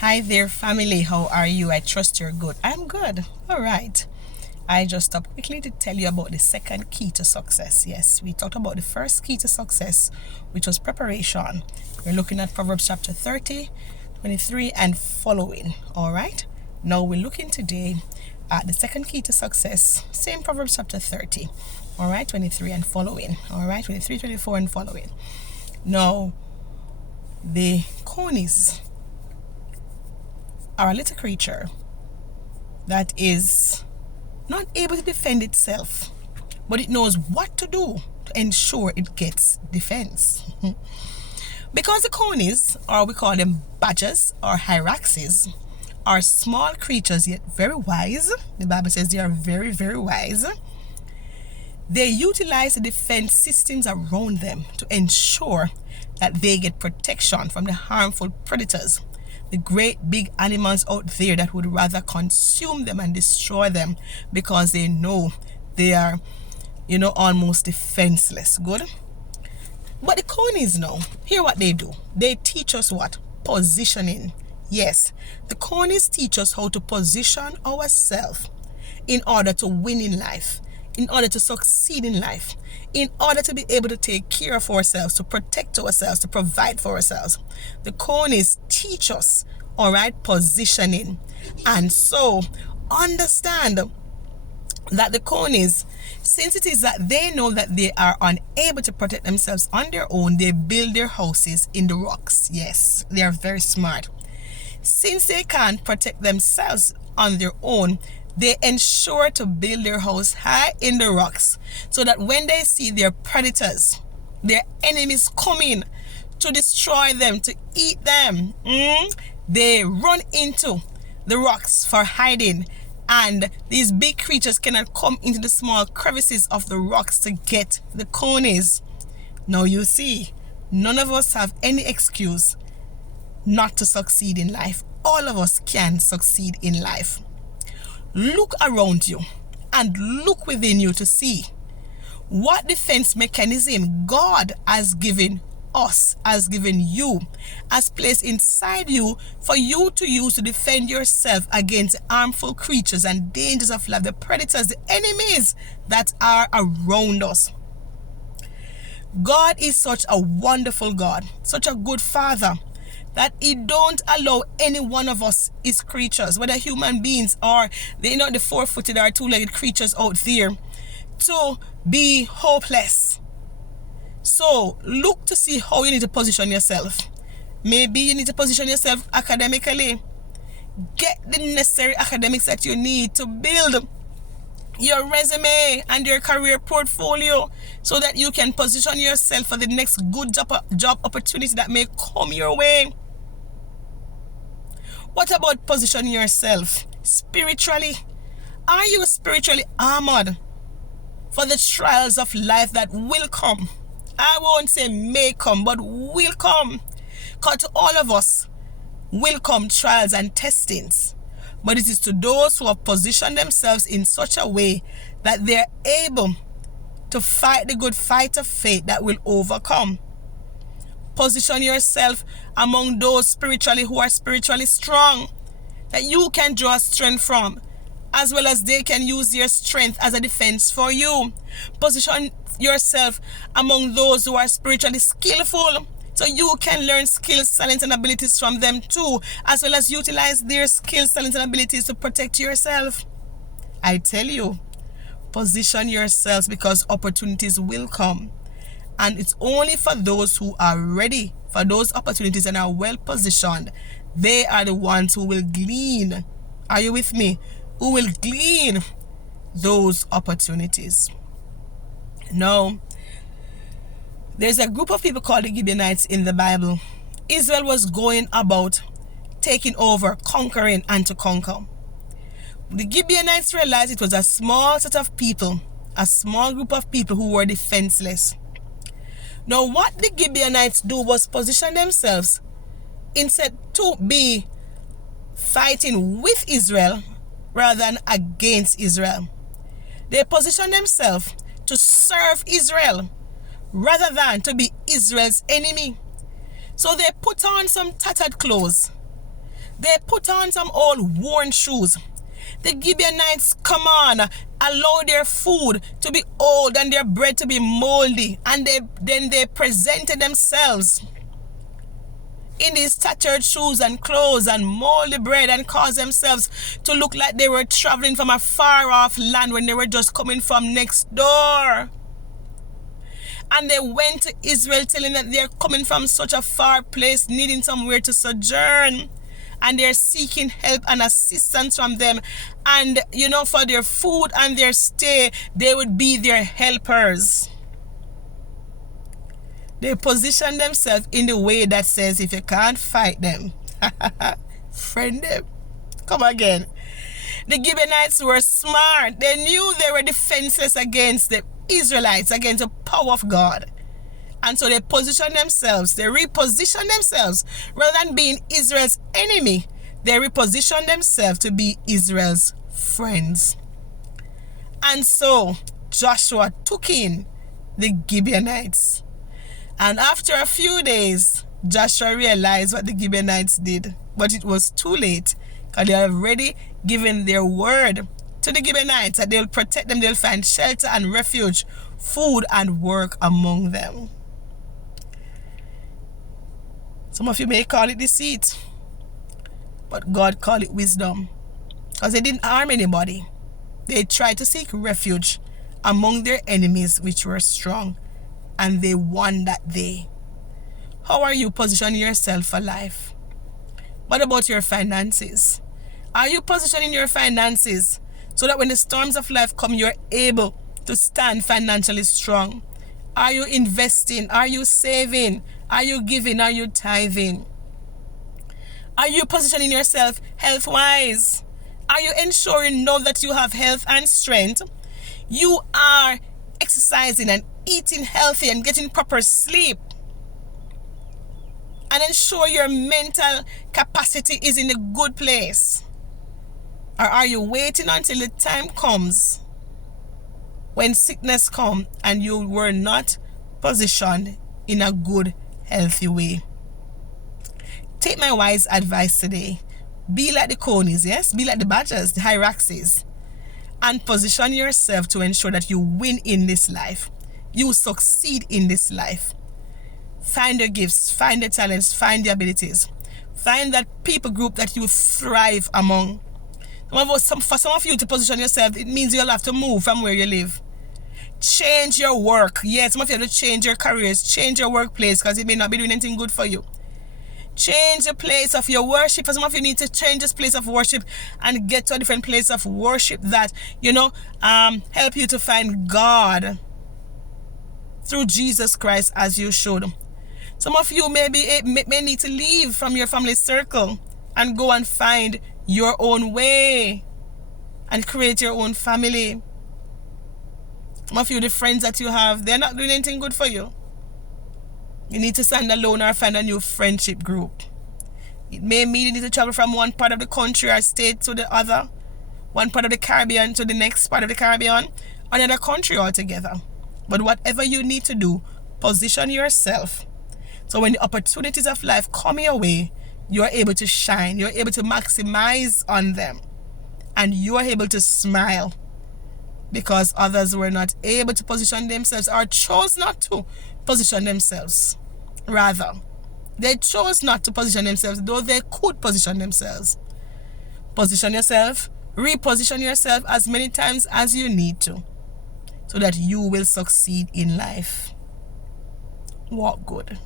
Hi there, family. How are you? I trust you're good. I'm good. All right. I just stopped quickly to tell you about the second key to success. Yes, we talked about the first key to success, which was preparation. We're looking at Proverbs chapter 30, 23, and following. All right. Now we're looking today at the second key to success, same Proverbs chapter 30. All right, 23 and following. All right, 23, 24, and following. Now, the conies are a little creature that is not able to defend itself, but it knows what to do to ensure it gets defense. Because the conies, or we call them badgers or hyraxes, are small creatures yet very wise. The Bible says they are very, very wise. They utilize the defense systems around them to ensure that they get protection from the harmful predators, the great big animals out there that would rather consume them and destroy them because they know they are, almost defenseless. Good? But the conies know, hear what they do. They teach us what? Positioning. Yes, the conies teach us how to position ourselves in order to win in life, in order to succeed in life, in order to be able to take care of ourselves, to protect ourselves, to provide for ourselves. The conies teach us, all right, positioning. And so understand that the conies, since it is that they know that they are unable to protect themselves on their own, they build their houses in the rocks. Yes, they are very smart. Since they can't protect themselves on their own, they ensure to build their house high in the rocks so that when they see their predators, their enemies coming to destroy them, to eat them, they run into the rocks for hiding, and these big creatures cannot come into the small crevices of the rocks to get the conies. Now you see, none of us have any excuse not to succeed in life. All of us can succeed in life. Look around you and look within you to see what defense mechanism God has given us, has given you, has placed inside you for you to use to defend yourself against harmful creatures and dangers of life, the predators, the enemies that are around us. God is such a wonderful God, such a good Father, that He don't allow any one of us, His creatures, whether human beings or the four-footed or two-legged creatures out there, to be hopeless. So look to see how you need to position yourself. Maybe you need to position yourself academically. Get the necessary academics that you need to build your resume and your career portfolio so that you can position yourself for the next good job opportunity that may come your way. What about positioning yourself spiritually? Are you spiritually armored for the trials of life that will come? I won't say may come, but will come. Because to all of us will come trials and testings. But it is to those who have positioned themselves in such a way that they are able to fight the good fight of faith that will overcome. Position yourself among those who are spiritually strong, that you can draw strength from, as well as they can use their strength as a defense for you. Position yourself among those who are spiritually skillful, so you can learn skills, talents, and abilities from them too, as well as utilize their skills, talents, and abilities to protect yourself. I tell you, position yourselves because opportunities will come. And it's only for those who are ready for those opportunities and are well positioned. They are the ones who will glean. Are you with me? Who will glean those opportunities. Now, there's a group of people called the Gibeonites in the Bible. Israel was going about taking over, conquering, and to conquer. The Gibeonites realized it was a small set of people, a small group of people who were defenseless. Now, what the Gibeonites do was position themselves instead to be fighting with Israel rather than against Israel. They position themselves to serve Israel rather than to be Israel's enemy. So they put on some tattered clothes. They put on some old worn shoes. The Gibeonites, come on, allow their food to be old and their bread to be moldy. And then they presented themselves in these tattered shoes and clothes and moldy bread and caused themselves to look like they were traveling from a far off land when they were just coming from next door. And they went to Israel telling that they're coming from such a far place, needing somewhere to sojourn. And they're seeking help and assistance from them. And, for their food and their stay, they would be their helpers. They position themselves in the way that says, if you can't fight them, friend them. Come again. The Gibeonites were smart. They knew they were defenseless against the Israelites, against the power of God. And so they reposition themselves. Rather than being Israel's enemy, they reposition themselves to be Israel's friends. And so Joshua took in the Gibeonites. And after a few days, Joshua realized what the Gibeonites did. But it was too late, because they had already given their word to the Gibeonites that they'll protect them, they'll find shelter and refuge, food and work among them. Some of you may call it deceit, but God called it wisdom, because they didn't harm anybody. They tried to seek refuge among their enemies, which were strong, and they won that day. How are you positioning yourself for life? What about your finances? Are you positioning your finances so that when the storms of life come, you're able to stand financially strong? Are you investing? Are you saving? Are you giving? Are you tithing? Are you positioning yourself health-wise? Are you ensuring now that you have health and strength? You are exercising and eating healthy and getting proper sleep. And ensure your mental capacity is in a good place. Or are you waiting until the time comes when sickness comes and you were not positioned in a good, healthy way? Take my wise advice today. Be like the conies, yes? Be like the badgers, the hyraxes. And position yourself to ensure that you win in this life. You succeed in this life. Find your gifts, find your talents, find your abilities. Find that people group that you thrive among. For some of you to position yourself, it means you'll have to move from where you live. Change your work. Yes, some of you have to change your careers, change your workplace, because it may not be doing anything good for you. Change the place of your worship. For some of you need to change this place of worship and get to a different place of worship that, help you to find God through Jesus Christ as you should. Some of you may need to leave from your family circle and go and find your own way and create your own family. Some of you, the friends that you have, they're not doing anything good for you. You need to stand alone or find a new friendship group. It may mean you need to travel from one part of the country or state to the other, one part of the Caribbean to the next part of the Caribbean, another country altogether. But whatever you need to do, position yourself so when the opportunities of life come your way, you are able to shine, you're able to maximize on them, and you are able to smile because others were not able to position themselves or chose not to position themselves. Rather, they chose not to position themselves, though they could position themselves. Position yourself, reposition yourself as many times as you need to, so that you will succeed in life. Walk good.